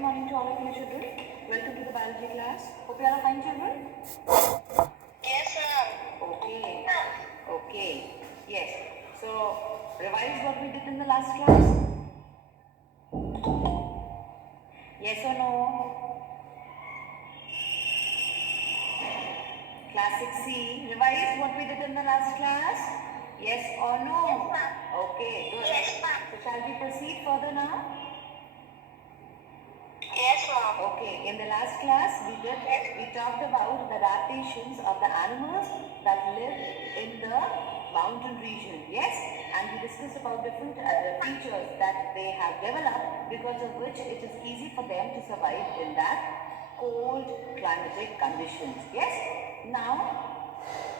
morning to all of you children. Welcome to the biology class. Hope you all are fine, children. Yes, ma'am. Okay. Okay. Yes. So, revise what we did in the last class. Yes or no? Class 6C. Revise what we did in the last class. Yes or no? Yes, ma'am. Okay. Good. Yes, ma'am. So, shall we proceed further now? Yes, ma'am. Okay, in the last class we talked about the adaptations of the animals that live in the mountain region. Yes, and we discussed about different features that they have developed because of which it is easy for them to survive in that cold climatic conditions. Yes, now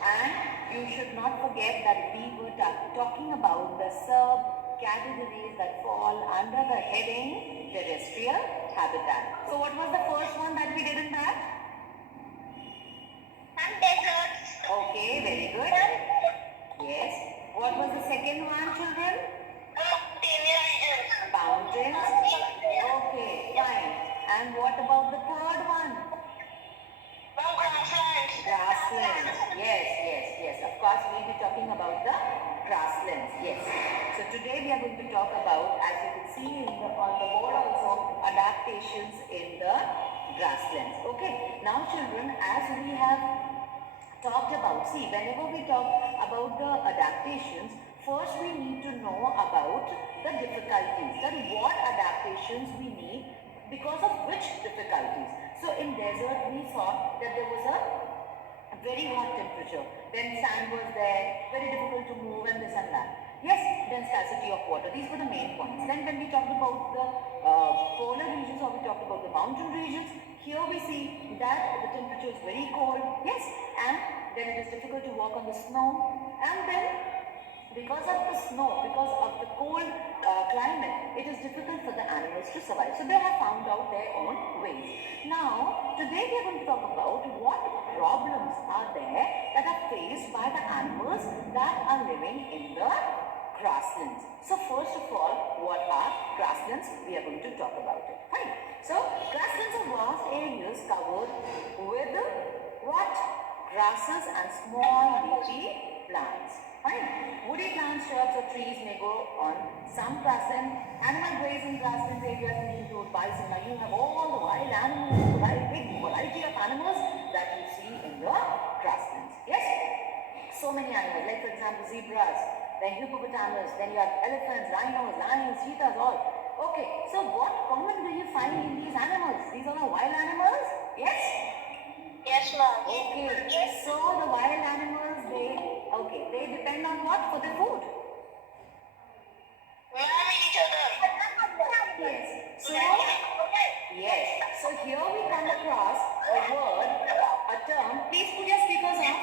and you should not forget that we were talking about the subcategories that fall under the heading terrestrial habitat. So what was the first one that we did in that? And deserts. Okay, very good. Yes. What was the second one, children? Mountain ranges. Mountains. Okay, fine. And what about the third one? Grasslands. Grasslands. Yes. Of course, we'll be talking about the grasslands. Yes. So today we are going to talk about, as you can see on the board also, adaptations in the grasslands. Okay. Now, children, as we have talked about, see, whenever we talk about the adaptations, first we need to know about the difficulties. That what adaptations we need, because of which difficulties. So in desert we saw that there was a very hot temperature, then sand was there, very difficult to move and this and that. Yes, then scarcity of water. These were the main points. Then when we talked about the polar regions or we talked about the mountain regions, here we see that the temperature is very cold. Yes, and then it is difficult to walk on the snow, and then because of the snow, because of the cold climate, it is difficult for the animals to survive. So they have found out their own ways. Now, today we are going to talk about what problems are there that are faced by the animals that are living in the grasslands. So first of all, what are grasslands? We are going to talk about it. Fine. So grasslands are vast areas covered with what? Grasses and small leafy plants. Fine. Woody plants, shrubs or trees may grow on some grassland. Animal graze in grassland areas include bison. Now you have all the wild animals, big variety of animals that you see in the grasslands. Yes? So many animals, like for example zebras, then hippopotamus, then you have elephants, rhinos, lions, cheetahs, all. Okay, so what common do you find in these animals? These are the wild animals? Yes? Yes, ma'am. Okay, so the wild animals, they depend on what for their food? Ma'am, each other. Yes. So here we come across a word, a term. Please put your speakers off.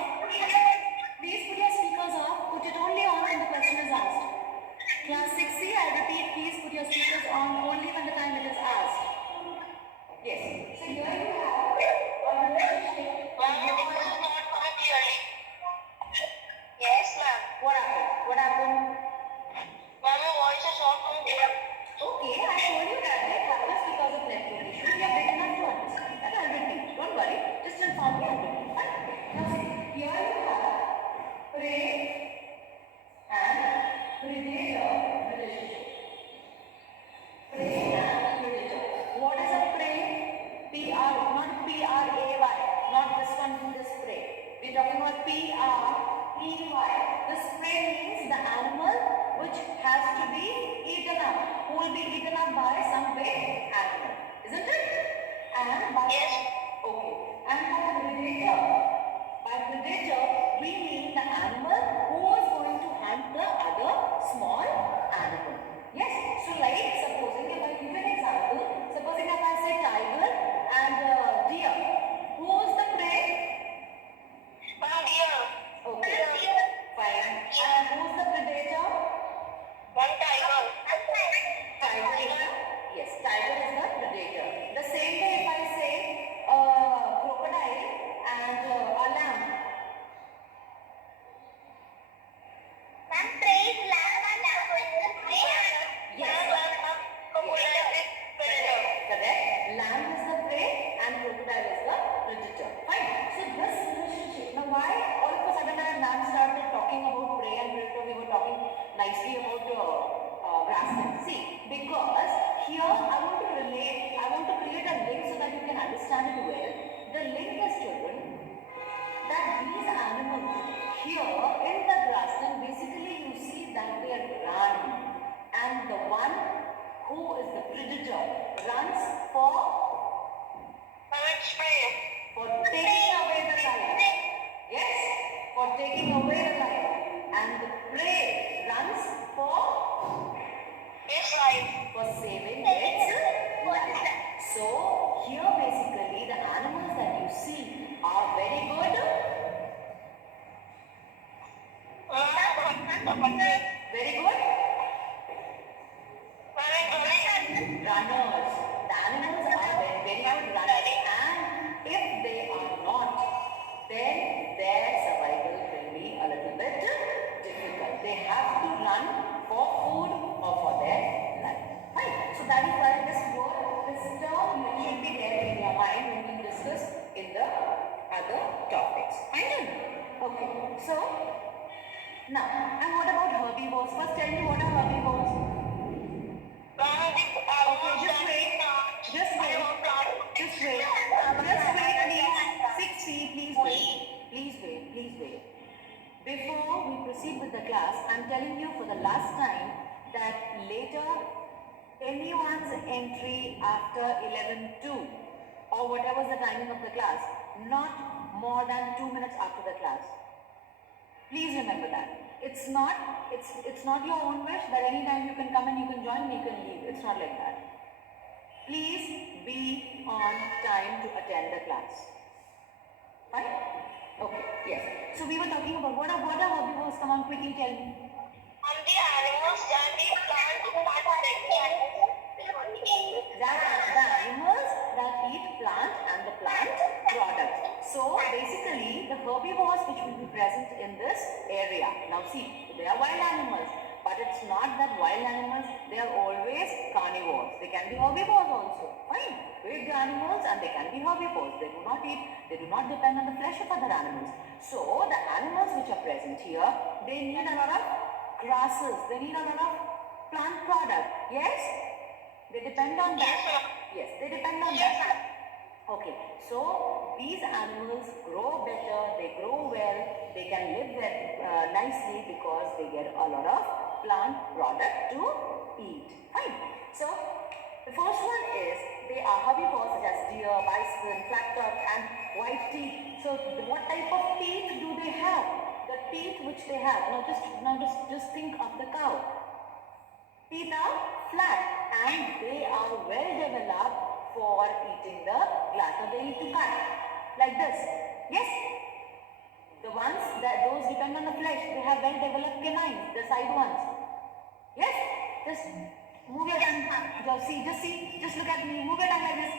Please put your speakers off. Put it only on when the question is asked. Class 6C, I repeat, please put your speakers on only when the time it is asked. Yes. So here you have a relationship. Ma'am, your voice is not coming clearly. Yes, ma'am. What happened? What happened? Ma'am, your voice is not coming clear. Okay, I told you that it happens because of network issues. You are big enough to understand. That I'll repeat. Don't worry. Just inform me. I'll repeat. Fine. Now see, here you have prey and predator relationship. Prey and predator. What is a prey? P-R, not P-R-A-Y. Not this one, this prey. We're talking about P-R-E-Y. This prey means the animal which has to be eaten up. Who will be eaten up by some big animal. Isn't it? And by Yes. okay. And by predator. By predator, we mean the animal who is going to hunt the other small animal. Yes. So like supposing if I give you an example, supposing if I say tiger and deer. Who is the prey? Ma'am, deer. Okay. Fine. And who's the predator? One tiger. Tiger is the, yes, tiger is the predator. The same way if I say crocodile and a lamb. nicely about grasslands. See, because here I want to create a link so that you can understand it well. The link is, children, that these animals here in the grassland, basically you see that they run, and the one who is the predator runs for taking away the life. Yes, for taking away the life, and the prey runs for saving its life. So here basically the animals that you see are very good. Very good runners. The animals are very, very good runners, and if they are not, then their survival will be a little bit difficult. They have to run for food or for their life. Right? So that is why this term should be there in your mind when we discuss in the other topics. Fine? Okay. So now, and what about herbivores? First tell me what are herbivores? Okay, just wait, please. 6 feet, please wait. Before we proceed with the class, I'm telling you for the last time that later anyone's entry after 11:02 or whatever is the timing of the class, not more than 2 minutes after the class. Please remember that. It's not your own wish that anytime you can come and you can join, you can leave. It's not like that. Please be on time to attend the class. Fine? Okay, yes. So we were talking about what are herbivores? Come on, quickly tell me. The animals that eat plant The animals that eat plant and the plant products. So basically the herbivores which will be present in this area. Now see, they are wild animals, but it's not that wild animals, they are always carnivores. They can be herbivores also. Fine. Big animals and they can be herbivores. They do not depend on the flesh of other animals. So the animals which are present here, they need a lot of grasses. They need a lot of plant product. Yes? They depend on that. Yes, they depend on that. Okay, so these animals grow better, they grow well, they can live nicely because they get a lot of plant product to eat. Fine. So the first one is they are herbivores such as deer, bison, flat-top and white teeth. So what type of teeth do they have? The teeth which they have. Now just think of the cow. Teeth are flat and they are well developed for eating the grass. Now they need to cut like this. Yes? Those depend on the flesh. They have well developed canines, the side ones. Yes? Just move your tongue. Just look at me. Move your tongue like this.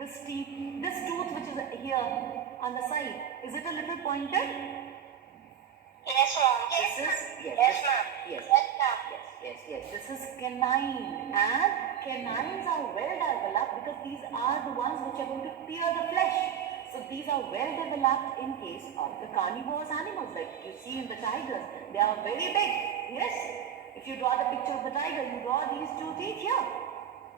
This tooth which is here on the side, is it a little pointed? Yes, ma'am. Yes. This is canine, and canines are well developed because these are the ones which are going to tear the flesh. So these are well developed in case of the carnivorous animals, like you see in the tigers. They are very big. Yes. If you draw the picture of the tiger, you draw these two teeth here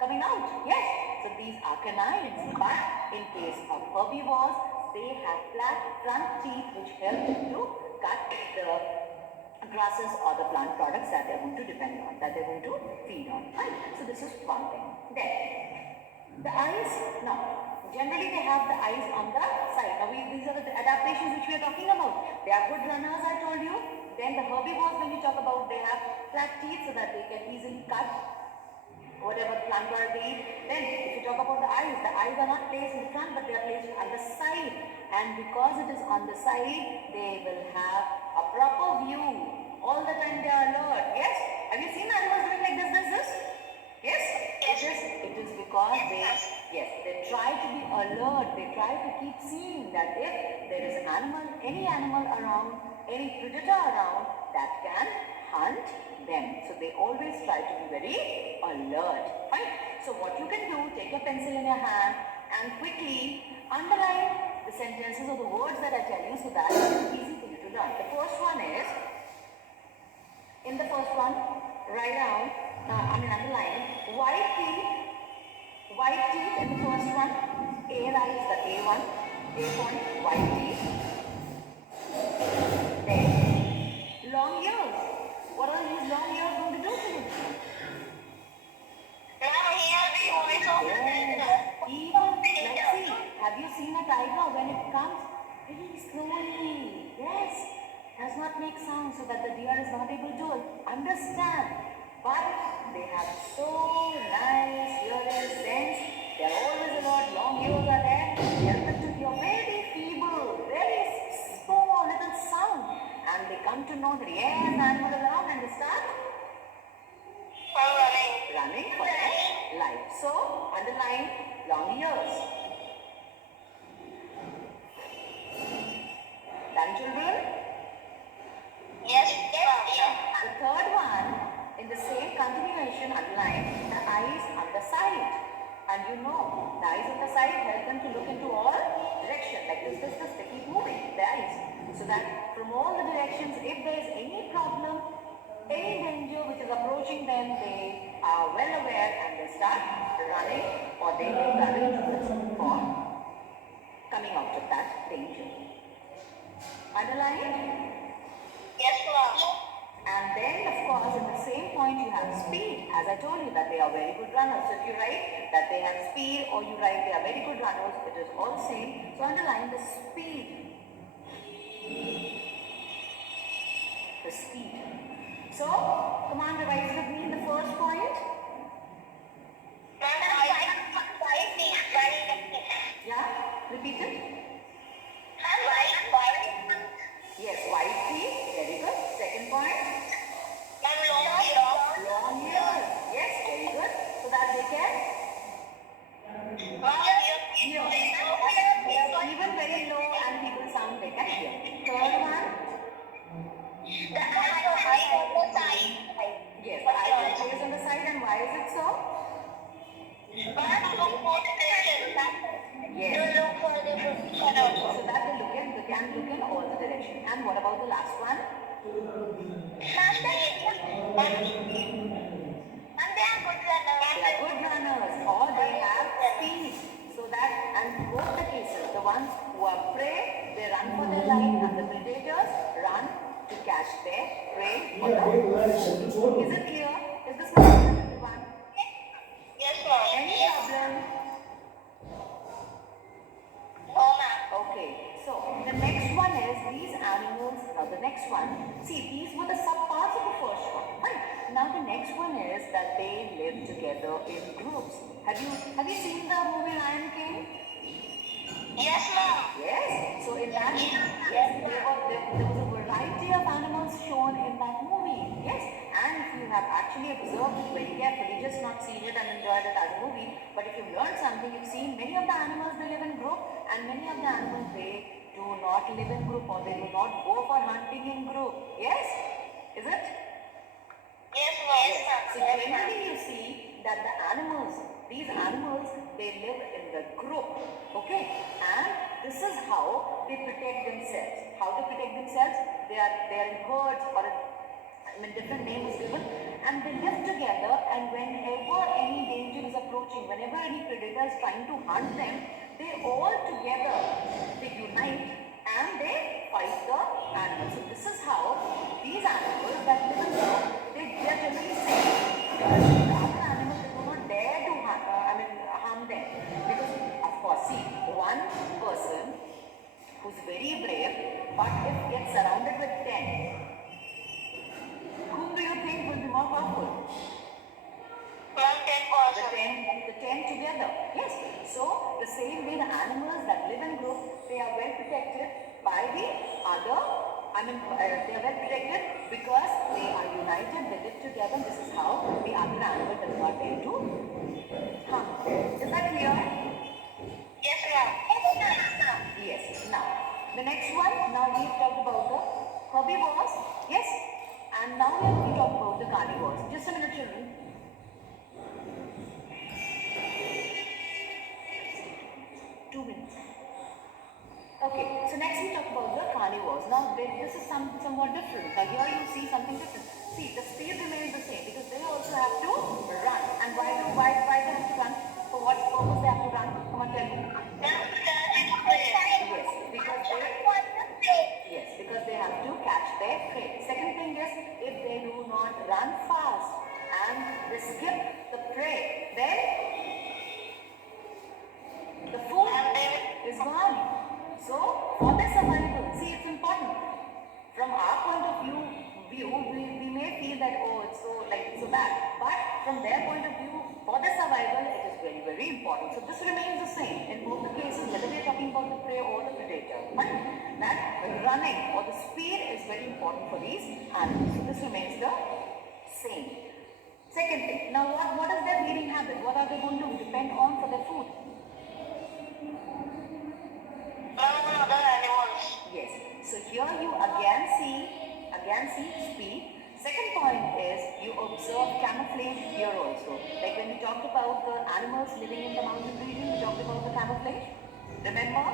coming out. Yes. So these are canines, but in case of herbivores, they have flat front teeth which help them to cut the grasses or the plant products that they're going to depend on, that they're going to feed on. Right? So this is one thing. Then the eyes. Now generally they have the eyes on the side. Now these are the adaptations which we are talking about. They are good runners, I told you. Then the herbivores, when we talk about, they have flat teeth so that they can easily cut whatever plant product they eat. Then if you talk about the eyes are not placed in front but they are placed on the side, and because it is on the side, they will have a proper view. All the time they are alert. Yes? Have you seen animals doing like this? Yes? It is because they try to be alert. They try to keep seeing that if there is any animal around, any predator around that can hunt them. So they always try to be very alert. Fine. So what you can do, take your pencil in your hand and quickly underline the sentences or the words that I tell you so that it is easy for you to learn. The first one is, write down, underline, white teeth in the first one. A writes the A1, A point, white teeth. Then, long ears. What are these long ears going to do to him? Ma'am, here the voice of Yes. Even, let's see, have you seen a tiger when it comes? Very slowly. Yes. Does not make sound so that the deer is not able to understand. But they have so nice hearing sense. They are always alert. Long ears are there. They are able to hear very feeble, very small little sound. And they come to know that yes, animal is around and they start running for their life. So, underline long ears. Done, children? Yes, Now, the third one, in the same continuation, underline the eyes on the side. And you know, the eyes on the side help them to look into all directions. Like this, they keep moving, the eyes. So that from all the directions, if there is any problem, any danger which is approaching them, they are well aware and they start running or they take the arrangements for coming out of that danger. Underline? yes, ma'am. And then, of course, in the same point you have speed. As I told you that they are very good runners. So if you write that they have speed or you write they are very good runners, it is all same. So underline the speed. The speed. So, come on, revise with me in the first point. Yeah, repeat it. Yes, white teeth. Very good. Second point. Long ears. Yes, very good. So that they can hear. Even very low and people sound they can hear. Third one. Yes, the eye is placed on the side and why is it so? Yes. So that they can look in all the directions. And what about the last one? They are good runners or they have speed. So that, and both the cases, the ones who are prey, they run for their life and the predators run to catch their prey for the food. Is it clear? Is this clear, everyone? Yes, ma'am. Any problem? Oh, ma'am. Okay, so the next one is these animals. Now the next one, see these were the subparts of the first one. Right? Now the next one is that they live together in groups. Have you seen the movie Lion King? Yes, ma'am. Yes. So in that, yes, there was a variety of animals shown in that movie. Yes. And if you have actually observed it very carefully, just not seen it and enjoyed it as a movie, but if you've learned something, you've seen many of the animals they live in group, and many of the animals they do not live in group or they do not go for hunting in group. Yes. Is it? Yes, ma'am. So generally you see that the animals, these animals, they live in the group. Okay? And this is how they protect themselves. How they protect themselves? They are in herds or different name is given, and they live together, and whenever any danger is approaching, whenever any predator is trying to hunt them, they all together, they unite and they fight the animals. So this is how these animals that live in group, they are generally safe. Because the other animals, they do not dare to harm them. Because of course, see, one person who's very brave, but if gets surrounded with 10, whom do you think will be more powerful? Ma'am, 10%. The 10 together. Yes. So, the same way the animals that live in group, they are well protected by the other, they are well protected because they are united, they live together. This is how the other animal does not dare to harm them. Is that clear? Yes, ma'am. Yes. Now, the next one, now we've talked about the herbivores. Yes. And now we are going to talk about the carnivores. Just a minute, children. 2 minutes. Okay, so next we talk about the carnivores. Now this is somewhat different. Now here you see something different. See, the speed remains the same because they also have to run. And why they have to run? For what purpose they have to run? Come on, tell me. Yes, because they have to catch their prey. Second thing is, if they do not run fast and they skip the prey, then the food is gone. So for their survival, see, it's important. From our point of view, we may feel that, oh, it's so bad. But from their point of view, for their survival, it is very, very important. So this remains the same in both the cases, whether we are talking about the prey or the predator. But that running or the speed is very important for these animals. So this remains the same. Second thing, now what is their feeding habit? What are they going to depend on for their food? Other animals. Yes. So here you again see speed. Second point is you observe camouflage here also. Like when we talked about the animals living in the mountain region, we talked about the camouflage. Remember?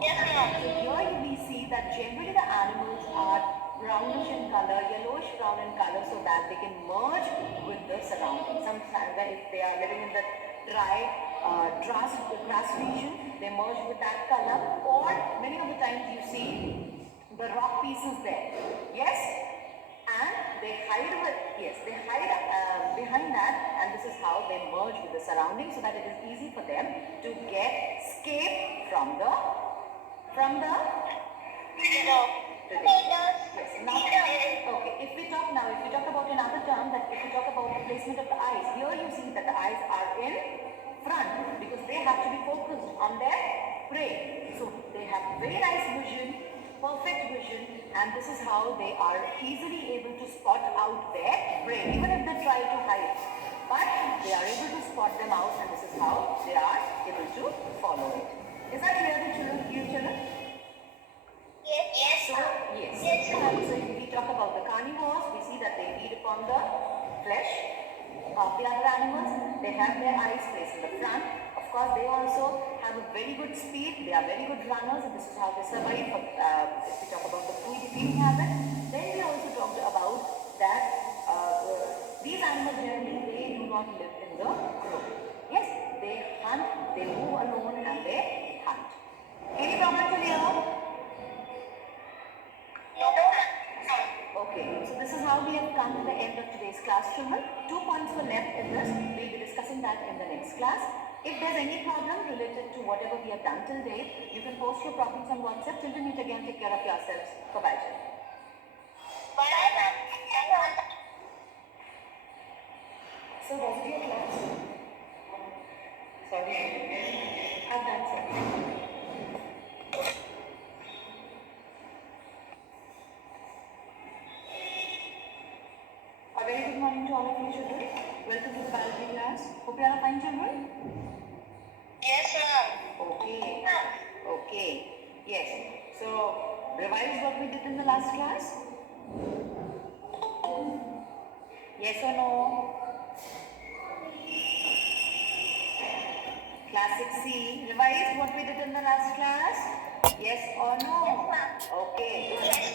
Yes, ma'am. So here we see that generally the animals are brownish in color, yellowish brown in color, so that they can merge with the surroundings. Sometimes if they are living in the dry grass region, they merge with that color, or many of the times you see the rock pieces there. Yes? And they hide behind that, and this is how they merge with the surroundings so that it is easy for them to escape from the Potatoes. Yes. Now, okay. If we talk about another term, that if we talk about the placement of the eyes, here you see that the eyes are in front because they have to be focused on their prey. So they have very nice vision, perfect vision, and this is how they are easily able to spot out their prey, even if they try to hide. But they are able to spot them out, and this is how they are able to follow it. Is that clear to you children? Yes, So, ma'am. yes. So if we talk about the carnivores, we see that they feed upon the flesh of the other animals. They have their eyes placed in the front. Of course, they also have a very good speed. They are very good runners, and this is how they survive. If we talk about the feeding habit, then we also talked about that these animals generally, they do not live in the group. Yes, they hunt, they move alone, and they hunt. Any problem till here? No, ma'am. Okay, so this is how we have come to the end of today's class, children. 2 points were left in this. We'll be discussing that in the next class. If there's any problem related to whatever we have done till date, you can post your problems on WhatsApp. Till then, you again take care of yourselves. Bye-bye, children. Bye, ma'am. So, was it your class? Sorry. I've done so. A very good morning to all of you children. Welcome to the biology class. Hope you are fine, children. Yes, ma'am. Okay. Okay. Yes. So, revise what we did in the last class. Yes or no? Classic C. Revise what we did in the last class. Yes or no? Yes, ma'am. Okay. Good. Yes,